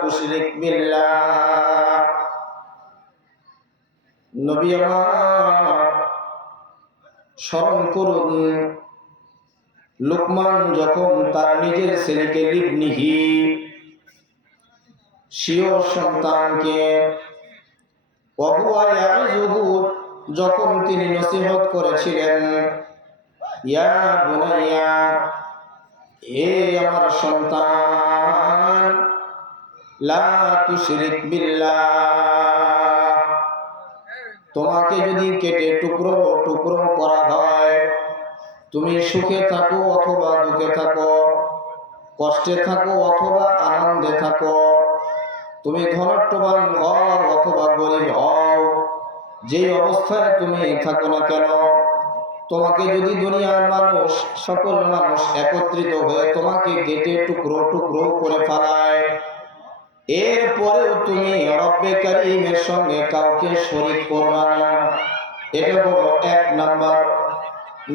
তুশরিক বিল্লাহ। নবী আমার স্মরণ করুন, লুকমান যখন তার নিজের ছেলেকে লিবনিহি স্বীয় সন্তানকে যখন তিনি নসিহত করেছিলেন, ইয়া বুনাইয়া, হে আমার সন্তান, লা তুশরিক বিল্লাহ, তোমাকে যদি কেটে টুকরো টুকরো করা হয়, তুমি সুখে থাকো অথবা দুঃখে থাকো, কষ্টে থাকো অথবা আনন্দে থাকো, তুমি ধনট্টবান হও অথবা গরিব হও, যেই অবস্থায় তুমি থাকো না কেন, তোমাকে যদি দুনিয়ার মানুষ, সকল মানুষ একত্রিত হয়ে তোমাকে কেটে টুকরো টুকরো করে ফেলায়, এরপরেও তুমি রব্বে কারীমের সঙ্গে কাউকে শরীক করবে না। এটা হলো 1 নাম্বার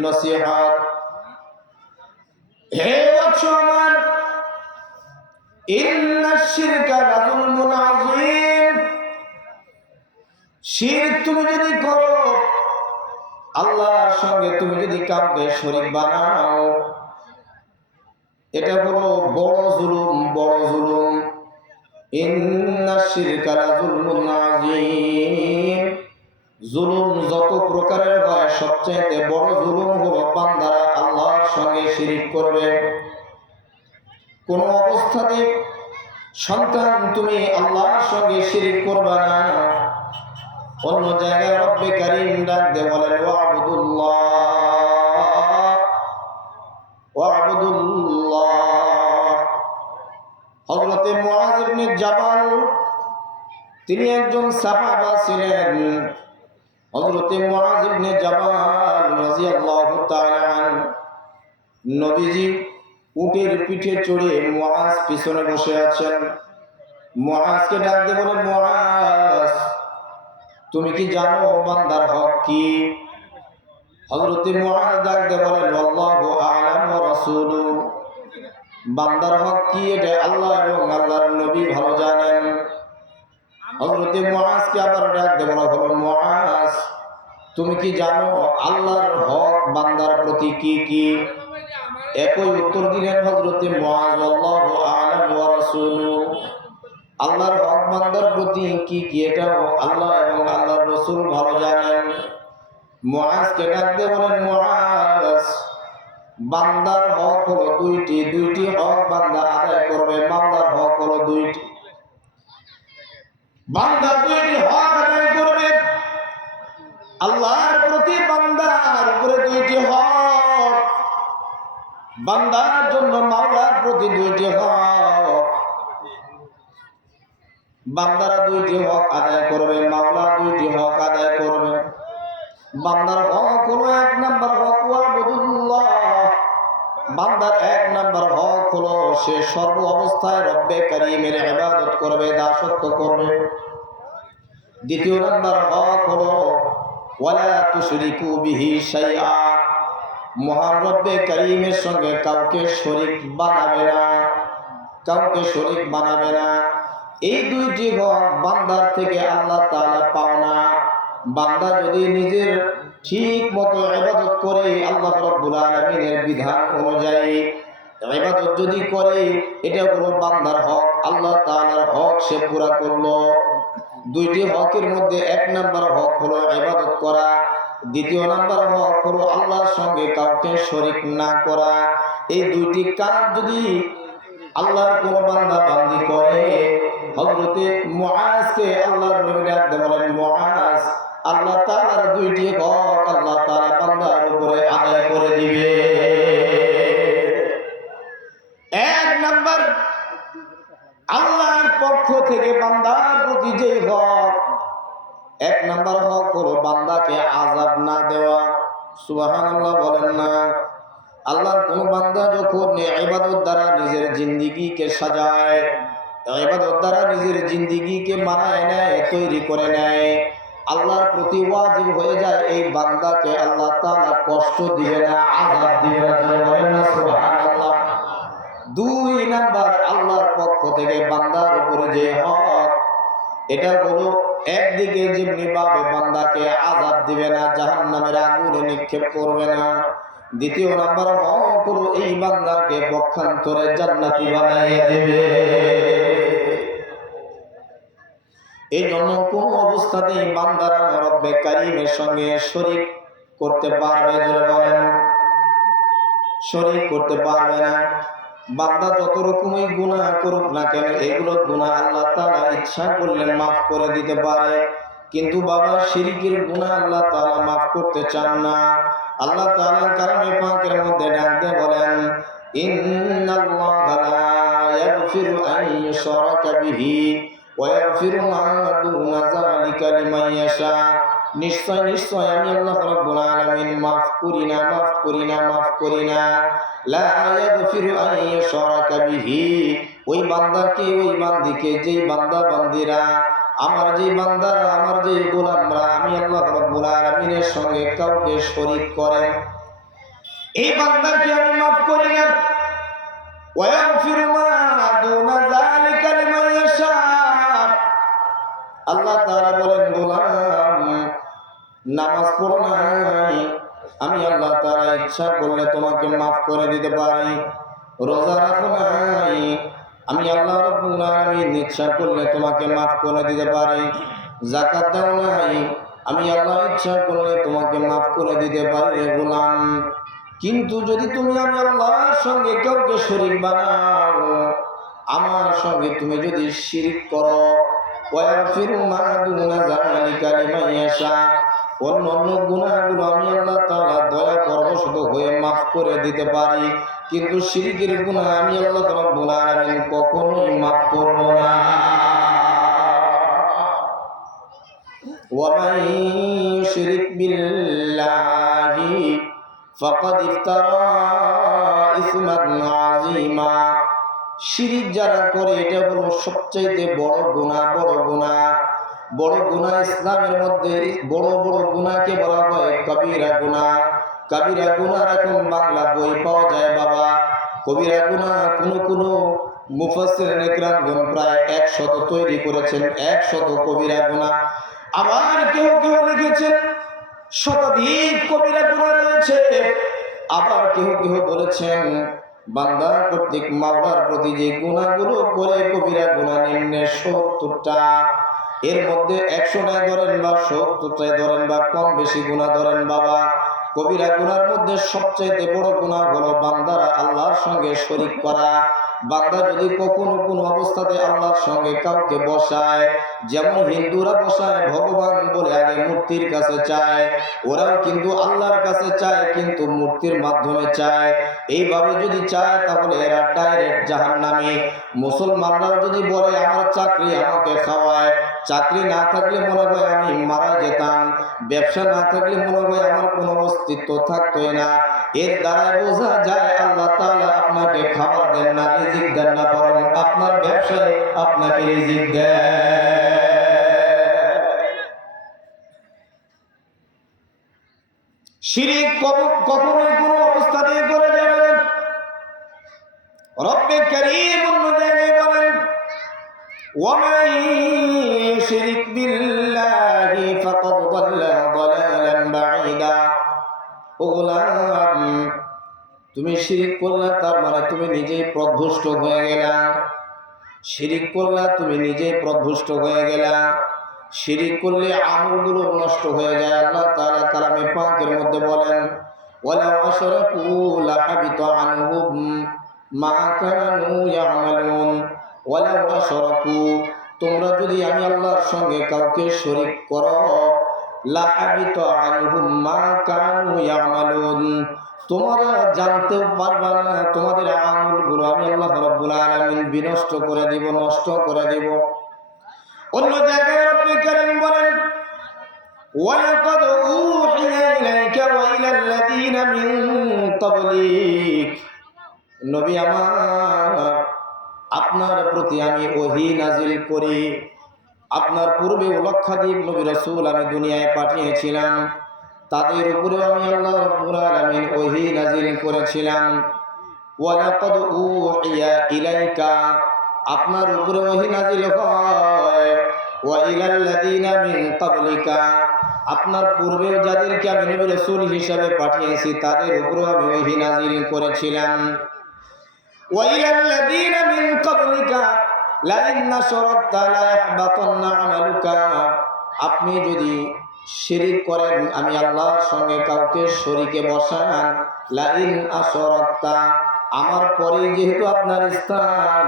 নসিহত। হে বৎস আমার, ইন্নাশ শিরকা লাযুলমুন আযীম, শিরক তুমি যদি করো, আল্লাহর সঙ্গে তুমি যদি কাউকে শরীক বানাও, এটা হলো বড় জুলুম, বড় জুলুম। ইন্নাশ শিরকা লাযুলমুন আযীম, জুলুম যত প্রকারের হয় সবচেয়ে বড় জুলুম হলো বান্দারা আল্লাহর সঙ্গে শিরক করবে। কোন অবস্থাতে সন্তান তুমি আল্লাহর সঙ্গে শিরক করবে না। অন্য জায়গায় রব্বে কারীম ডাক দিয়ে বলেন, ওয়া'বুদুল্লাহ। হযরত মুআয ইবনে জাবাল, তিনি একজন সাহাবা ছিলেন। হযরত মুআয ইবনে জাবাল রাদিয়াল্লাহু তাআলা আনহু, নবীজি উটের পিঠে চড়ে মুআয পিছনে বসে আছেন। মুআযকে ডাক দিয়ে বলেন, মুআয, তুমি কি জানো বান্দার হক কি? হযরত মুআয ডাক দিয়ে বলেন, আল্লাহু আ'লাম ওয়া রাসূলুহু, বান্দার হক কি এটা আল্লাহ এবং আল্লাহর নবী ভালো জানেন। হযরত মুআযকে আবার ডাক দিয়ে বলা হলো, মুআয, তুমি কি জানো আল্লাহর হক বান্দার প্রতি কি কি? একই উত্তর দিলেন হযরত মুআয, আল্লাহু আ'লাম ওয়া রাসূলুহু, আল্লাহর হক বান্দার প্রতি কি কি এটাও আল্লাহ এবং আল্লাহর রাসূল ভালো জানেন। মুআযকে ডাক দিয়ে বলেন, মুআয, বান্দার হক হলো দুইটি হক বান্দা আদায় করবে। বান্দার হক হলো দুইটি, বান্দা দুইটি হক আদায় করবে। আল্লাহর প্রতি বান্দার উপরে দুইটি হক, বান্দার জন্য মাওলার প্রতি দুইটি হক। বান্দারা দুইটি হক আদায় করবে, মাওলা দুইটি হক আদায় করবে। বান্দার হক হলো 1 নাম্বার হক, ওয়া'বুদুল্লাহ। বান্দার 1 নাম্বার হক হলো সে সর্ব অবস্থায় রব্বে কারীমের ইবাদত করবে, দাসত্ব করবে। 2 নাম্বার হক হলো ওয়ালা তুশরিকু বিহি শাইআ, মহান রব্বে কারীমের সঙ্গে কাউকে শরীক বানাবে না, কাউকে শরীক বানাবে না। এই দুইটি হক বান্দার থেকে আল্লাহ তাআলা পাওনা। বান্দা যদি নিজের ঠিক মতো ইবাদত করে, আল্লাহ রাব্বুল আলামিনের বিধান অনুযায়ী ইবাদত যদি করে, এটা হলো বান্দার হক, আল্লাহ তাআলার হক সে পুরা করলো। 2টি হকের মধ্যে 1 নাম্বার হক হলো ইবাদত করা, 2য় নাম্বার হক হলো আল্লাহর সঙ্গে কাউকে শরীক না করা। এই 2টি কাজ যদি আল্লাহর কোন বান্দা বান্দি করে, হযরতে মুআযকে আল্লাহর নবী ডাক দিয়ে বলেন, মুআয, আল্লাহ তাআলার 2টি হক আল্লাহ তাআলা বান্দার উপরে আদায় করে দিবে। 1 নাম্বার, আল্লাহর পক্ষ থেকে বান্দার প্রতি যে হক, 1 নাম্বার হক হলো বান্দাকে আযাব না দেওয়া। সুবহানাল্লাহ বলেন না। আল্লাহর কোন বান্দা যখন ইবাদত দ্বারা নিজের জিন্দেগিকে সাজায়, ইবাদত দ্বারা নিজের জিন্দেগিকে মানায় নেয়, তৈরি করে নেয়, আল্লাহর প্রতি ওয়াজিব হয়ে যায় এই বান্দাকে আল্লাহ তাআলা কষ্ট দিবে না, আযাব দিবে না। বলেন না সুবহানাল্লাহ। দুই নাম্বার আল্লাহর পক্ষ থেকে বান্দার উপরে যে হক, এটা হলো একদিকে যেমনি ভাবে বান্দাকে আযাব দিবে না, জাহান্নামের আগুনে নিক্ষেপ করবে না। দ্বিতীয় নাম্বার হক হলো এই বান্দাকে পক্ষান্তরে জান্নাতি বানাইয়া দেবে। এই জন্য কোন অবস্থাতেই বান্দারা রব্বে কারীমের সঙ্গে শরীক করতে পারবে, জোরে বলেন, শরীক করতে পারবে না। বান্দা যত রকমই গুনাহ করুক না কেন, এগুলো গুনাহ আল্লাহ তাআলা ইচ্ছা করলে মাফ করে দিতে পারে, কিন্তু বাবা শিরকের গুনাহ আল্লাহ তাআলা মাফ করতে চান না। আল্লাহ তাআলা কালামে পাকের মধ্যে ডাক দিয়ে বলেন, ইন্নাল্লাহা লা ইয়াগফিরু আন ইউশরাকা বিহি ওয়া ইয়াগফিরু মা দুনা যালিকা লিমান ইয়াশা। নিশ্চয় নিশ্চয় আমি আল্লাহ রাব্বুল আলামিন মাফ করি না, মাফ করি না, মাফ করি না। লা ইয়াগফিরু আন ইউশরাকা বিহি, ওই বান্দাকে, ওই বান্দিকে, যেই বান্দা বান্দিরা, আমার যেই বান্দারা, আমার যেই গোলামরা আমি আল্লাহ রাব্বুল আলামিনের সঙ্গে কাউকে শরীক করে, এই বান্দাকে আমি মাফ করি না। ওয়া ইয়াগফিরু মা দুনা যালিকা লিমান ইয়াশা। আল্লাহ তাআলা বলেন, গোলাম নামাজ পড়ো নাই, আমি আল্লাহ তাআলা ইচ্ছা করলে তোমাকে মাফ করে দিতে পারি। রোজা রাখো নাই, আমি আল্লাহ রাব্বুল আলামিন ইচ্ছা করলে তোমাকে মাফ করে দিতে পারি। যাকাত দাও নাই, আমি আল্লাহ ইচ্ছা করলে তোমাকে মাফ করে দিতে পারি গোলাম। কিন্তু যদি তুমি আমি আল্লাহর সঙ্গে কাউকে শরীক বানাও, আমার সঙ্গে তুমি যদি শিরক করো, ওয়াগফিরু মা দুনা যালিকা লিমান ইয়াশা, অন্যান্য গুনাহগুলো আমি আল্লাহ তাআলা দয়া পরবশ হয়ে মাফ করে দিতে পারি, কিন্তু শিরকের গুনাহ আমি আল্লাহ রাব্বুল আলামিন কখনোই মাফ করব না। ওয়া মান ইউশরিক বিল্লাহি ফাকাদ ইফতারা ইসমান আযীমা। শিরক যারা করে এটা হলো সবচেয়ে বড় গুনাহ, বড় গুনাহ, বড় গুনাহ। ইসলামের মধ্যে বড় বড় গুনাহকে বলা হয় কবিরা গুনাহ। কবিরা গুনাহ এখন বাংলা বই পাওয়া যায় বাবা। কবিরা গুনাহ কোন মুফাসসিরিন ইকরামগণ প্রায় 100 তৈরি করেছেন, 100 কবিরা গুনাহ। আবার কেউ কেউ লিখেছেন শতাধিক কবিরা গুনাহ রয়েছে। আবার কেউ কেউ বলেছেন বান্দা কর্তৃক মাওলার প্রতি যে গুনাহগুলো করে কবিরা গুনাহ নিম্নে 70টা, এর মধ্যে 100টায় ধরেন বা 70টায় ধরেন বা কম বেশি গুনাহ ধরেন বাবা। কবিরা গুনার মধ্যে সবচেয়ে বড় গুনাহ হলো বান্দারা আল্লাহর সঙ্গে শরীক করা। বান্দা যদি কখনো কোনো অবস্থাতে আল্লাহর সঙ্গে কাউকে বসায়, যেমন হিন্দুরা বসায় ভগবান বলে আগে মূর্তির কাছে চায়, ওরাও কিন্তু আল্লাহর কাছে চায় কিন্তু মূর্তির মাধ্যমে চায়। এইভাবে যদি চায় তাহলে এরা ডাইরেক্ট জাহান্নামী। মুসলমানরাও যদি বলে আমার চাকরি আমাকে খাওয়ায়, চাকরি না থাকলে মনে হয় আমি মারা যেতাম, ব্যবসা না থাকলে মনে হয় আমার কোনো অস্তিত্ব থাকতোই না, এর দ্বারা বোঝা যায় আল্লাহ তাআলা আপনাকে খাবার দেন না, রিজিক দেন না, বরং আপনার ব্যবসায় আপনাকে রিজিক দেয়। শিরক কখনোই কোনো অবস্থাতেই করে যাবেন। রব্বে কারীম অন্য জায়গায় বলেন, ওয়া মান ইউশরিক বিল্লাহি ফাকাদ দাল্লা দালালান বাঈদা। ও গোলাম, তুমি শিরক করলে তার মানে তুমি নিজেই পথভ্রষ্ট হয়ে গেলা। শিরক করলে তুমি নিজেই পথভ্রষ্ট হয়ে গেলা। শিরক করলে আমলগুলো নষ্ট হয়ে যায়। আল্লাহ তাআলা কালামে পাকের মধ্যে বলেন, ওয়ালাউ আশরাকু লাহাবিতা আনহুম মা কানু ইয়ামালুন। ওয়ালাউ আশরাকু, তোমরা যদি আমি আল্লাহর সঙ্গে কাউকে শরীক করো, লাহাবিতা আনহুম মা কানু ইয়ামালুন, তোমরা জানতেও পারবা না তোমাদের আমলগুলো আমি আল্লাহ রাব্বুল আলামিন বিনষ্ট করে দিব, নষ্ট করে দিব। অন্য জায়গায় রব্বে কারীম বলেন, ওয়ালাকাদ উহিয়া ইলাইকা ওয়া ইলাল্লাযীনা মিন ক্বাবলিক। নবী আমার, আপনার প্রতি আমি ওহী নাযিল করি। আপনার পূর্বে লক্ষাধিক নবী রাসূল আমি দুনিয়ায় পাঠিয়েছিলাম, তাদের উপরে আমি আল্লাহ রাব্বুল আলামিন ওহী নাযিল করেছিলাম। ওয়ালাকাদ উহিয়া ইলাইকা, আপনার উপরে ওহী নাযিল হয়, ওয়া ইলাল্লাযীনা মিন ক্বাবলিকা, আপনার পূর্বে যাদেরকে আমি নবী রাসূল হিসেবে পাঠিয়েছি তাদের উপরে আমি ওহী নাযিল করেছিলাম। ওয়া ইলাল্লাযীনা মিন ক্বাবলিকা লাইন আশরাকতা লা ইয়াহবাতান্না আমালুকা, আপনি যদি শিরিক করেন, আমি আল্লাহর সঙ্গে কাউকে শরীকে বসান, লাইন আশরাকতা, আমার পরে যেহেতু আপনার স্থান,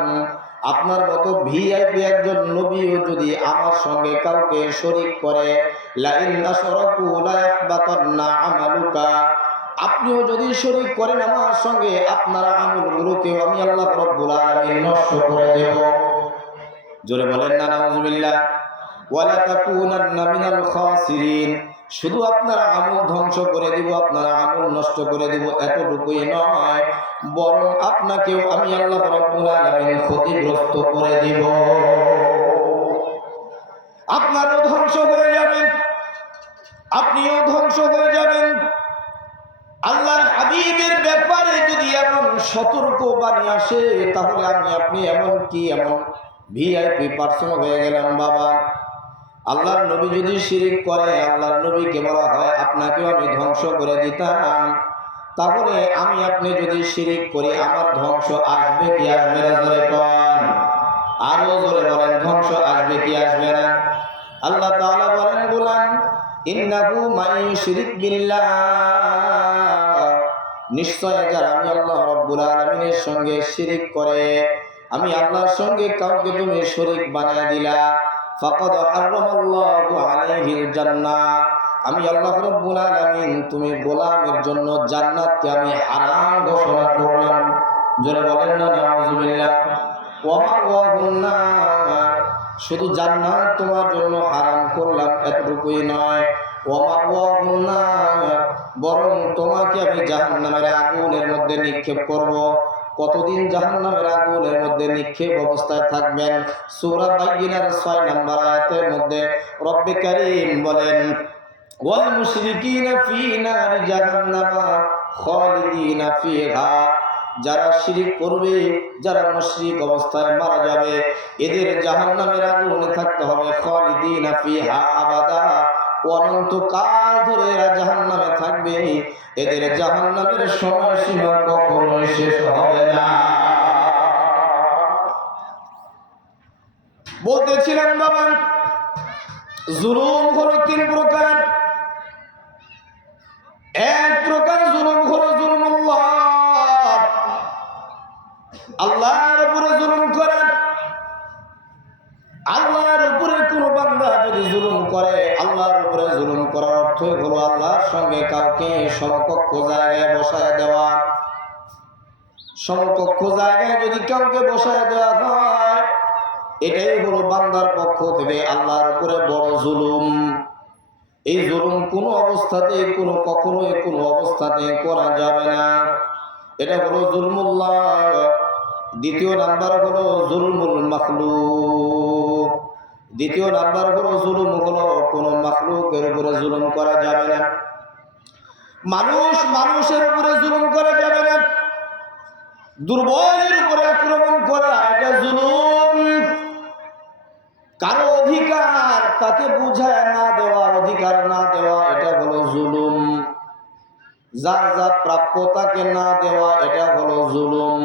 আপনার মতো ভিআইপি একজন নবীও যদি আমার সঙ্গে কাউকে শরীক করে, লাইন আশরাকু লা ইয়াহবাতান্না আমালুকা, আপনিও যদি শরীক করেন আমার সঙ্গে, আপনার আমলগুলোকে আমি আল্লাহ রাব্বুল আলামিন নষ্ট করে দেব। জোরে বলেন না নাউযুবিল্লাহ। ওয়ালা তাকুনান্না মিনাল খাসিরিন, শুধু আপনার আমল ধ্বংস করে দিব, আপনার আমল নষ্ট করে দিব এতটুকুই নয়, বরং আপনাকেও আমি আল্লাহ রাব্বুল আলামিন ক্ষতিগ্রস্ত করে দিব। আপনারও ধ্বংস হয়ে যাবেন, আপনিও ধ্বংস হয়ে যাবেন। আল্লাহর হাবিবের ব্যাপারে যদি এমন সতর্ক বাণী আসে, তাহলে আপনি এমন ভিআইপি পার্সন হয়ে গেলেন বাবা। আল্লাহর নবী যদি শিরিক করে, আল্লাহর নবীকে বলা হয় আপনাকেও আমি ধ্বংস করে দিতাম, তাহলে আপনি যদি শিরিক করি আমার ধ্বংস আসবে কি আসবে না? জোরে বলেন, আরো জোরে বলেন, ধ্বংস আসবে কি আসবে না? আল্লাহ তাআলা বলেন, বলেন ইন্নাহু মান ইউশরিক বিল্লাহ, নিশ্চয় যারা আমি আল্লাহ রাব্বুল আলামিনের সঙ্গে শিরিক করে, আমি আল্লাহর সঙ্গে কাউকে তুমি শরীক বানায় দিলা, ফাকাদ হারামাল্লাহু আলাইহিল জান্নাহ, আমি আল্লাহ রাব্বুল আলামিন তুমি গোলামের জন্য জান্নাতকে আমি হারাম ঘোষণা করলাম। জোরে বলেন না নাউযুবিল্লাহ। ওয়া মাওয়াহুন নার, শুধু জান্নাত তোমার জন্য হারাম করলাম এতটুকুই নয়, ওয়া মাওয়াহুন নার, বরং তোমাকে আমি জাহান্নামের আগুনের মধ্যে নিক্ষেপ করব। কতদিন জাহান্নামের আগুনের মধ্যে নিক্ষেপ অবস্থায় থাকবেন? সূরা বাইয়িনার 6 নম্বর আয়াতের মধ্যে রব্বে কারীম বলেন, ওয়াল মুশরিকিনা ফি নারি জাহান্নামা খালিদিনা ফিহা, যারা শিরিক করবে, যারা মুশরিক অবস্থায় মারা যাবে, এদের জাহান্নামের আগুনে থাকতে হবে, খালিদিনা ফিহা আবাদা, অনন্তকাল ধরে এরা জাহান্নামে থাকবে, এদের জাহান্নামের সময়সীমা কখনোই শেষ হবে না। বলতেছিলেন বাবা, জুলুম হলো 3 প্রকার। এক প্রকার জুলুম হলো জুলুমুল্লাহ, আল্লাহর উপরে জুলুম করা। আল্লাহর উপরে কোন বান্দা যদি জুলুম করে, আল্লাহর উপরে জুলুম করার অর্থ হলো আল্লাহর সঙ্গে কাউকে সমকক্ষ জায়গায় বসায় দেওয়া। সমকক্ষ জায়গায় যদি কাউকে বসায় দেওয়া হয়, এটাই হলো বান্দার পক্ষ থেকে আল্লাহর উপরে বড় জুলুম। এই জুলুম কোনো অবস্থাতে কখনোই কোনো অবস্থাতে করা যাবে না। এটা হলো জুলমুল্লাহ। দ্বিতীয় নাম্বার হলো জুলমুল মাখলুক। দ্বিতীয় নাম্বার হলো জুলুম হলো কোন মাখলুকের উপরে জুলুম করা যাবে না। মানুষের উপরে জুলুম করা যাবে না। দুর্বলের উপরে আক্রমণ করা এটা জুলুম। কারো অধিকার তাকে বুঝায় না দেওয়া, অধিকার না দেওয়া, এটা হলো জুলুম। যার যা প্রাপ্য তাকে না দেওয়া, এটা হলো জুলুম।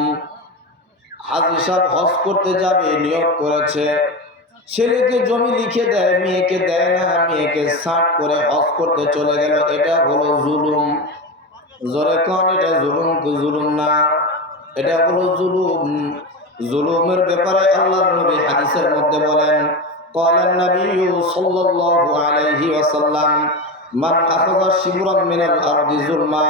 হাজী সাহেব হজ করতে যাবে, নিয়োগ করেছে, ছেলেকে জমি লিখে দেয়, মেয়েকে দেয় না, মেয়েকে সাট করে হজ করতে চলে গেল, এটা হলো জুলুম। জোরে কোন, এটা জুলুম কি জুলুম না? এটা হলো জুলুম। জুলুমের ব্যাপারে আল্লাহর নবী হাদিসের মধ্যে বলেন, قال النبي صلى الله عليه وسلم من أخذ شبرا من الأرض ظلما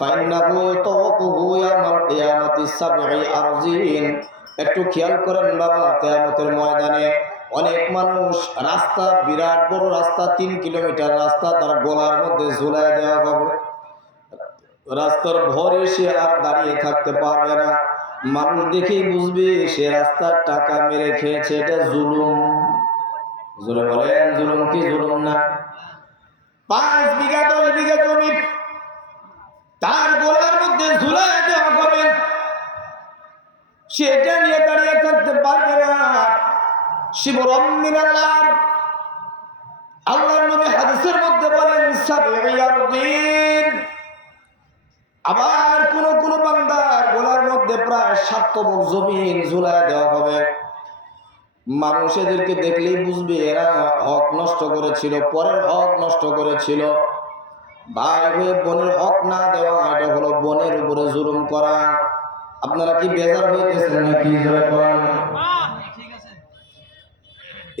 فإنه يطوقه يوم القيامة 7 أرضين। একটু খেয়াল করেন বাবা, কিয়ামতের ময়দানে অনেক মানুষ, রাস্তা বিরাট বড় রাস্তা, 3 কিলোমিটার রাস্তা তার গলার মধ্যে ঝুলায় দেওয়া হবে। রাস্তার ভরে সে আর দাঁড়িয়ে থাকতে পারবে না। মানুষ দেখেই বুঝবে সে রাস্তার টাকা মেরে খেয়েছে, এটা জুলুম। জোরে বলেন, জুলুম কি জুলুম না? 5 বিঘা 10 বিঘা জমি তার গলার মধ্যে ঝুলায় দেওয়া হবে। সে এটা নিয়ে দাঁড়িয়ে থাকতে পারবে না। শিবরম মিনাল্লাহ, আল্লাহর নবী হাদিসের মধ্যে বলেন সাবিয়ারদিন। আবার কোন কোন বান্দার গোলার মধ্যে প্রায় 7 কবক জমিন ঝুলায় দেওয়া হবে। মানুষ এদেরকে দেখলেই বুঝবে এরা হক নষ্ট করেছিল, পরের হক নষ্ট করেছিল। ভাই হয়ে বোনের হক না দেওয়া, এটা হলো বোনের উপরে জুলুম করা। আপনারা কি বেজার হইতেছেন নাকি?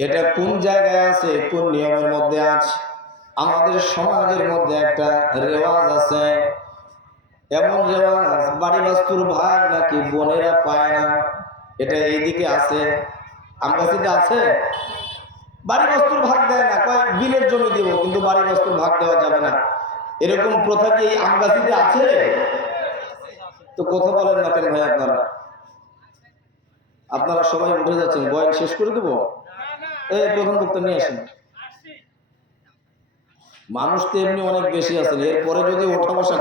এটা কোন জায়গায় আছে, কোন নিয়মের মধ্যে আছে? আমাদের সমাজের মধ্যে একটা রেওয়াজ আছে, এমন রেওয়াজ বাড়ি বাস্তুর ভাগ নাকি বোনেরা পায় না। এটা এইদিকে আছে, আমগাছিতে আছে। বাড়ি বাস্তুর ভাগ দেয় না, কয় বিলের জমি দিব, কিন্তু বাড়ি বাস্তুর ভাগ দেওয়া যাবে না। এরকম প্রথা কি আমগাছিতে আছে? তো কথা বলেন না কেন ভাই? আপনারা সবাই উঠে যাচ্ছেন, বয়ান শেষ করে দেবো। এই প্রথম বক্তা নিয়ে আসেন। মানুষ তো এমনি অনেক বেশি আছেন, এরপরে যদি ওঠা বসা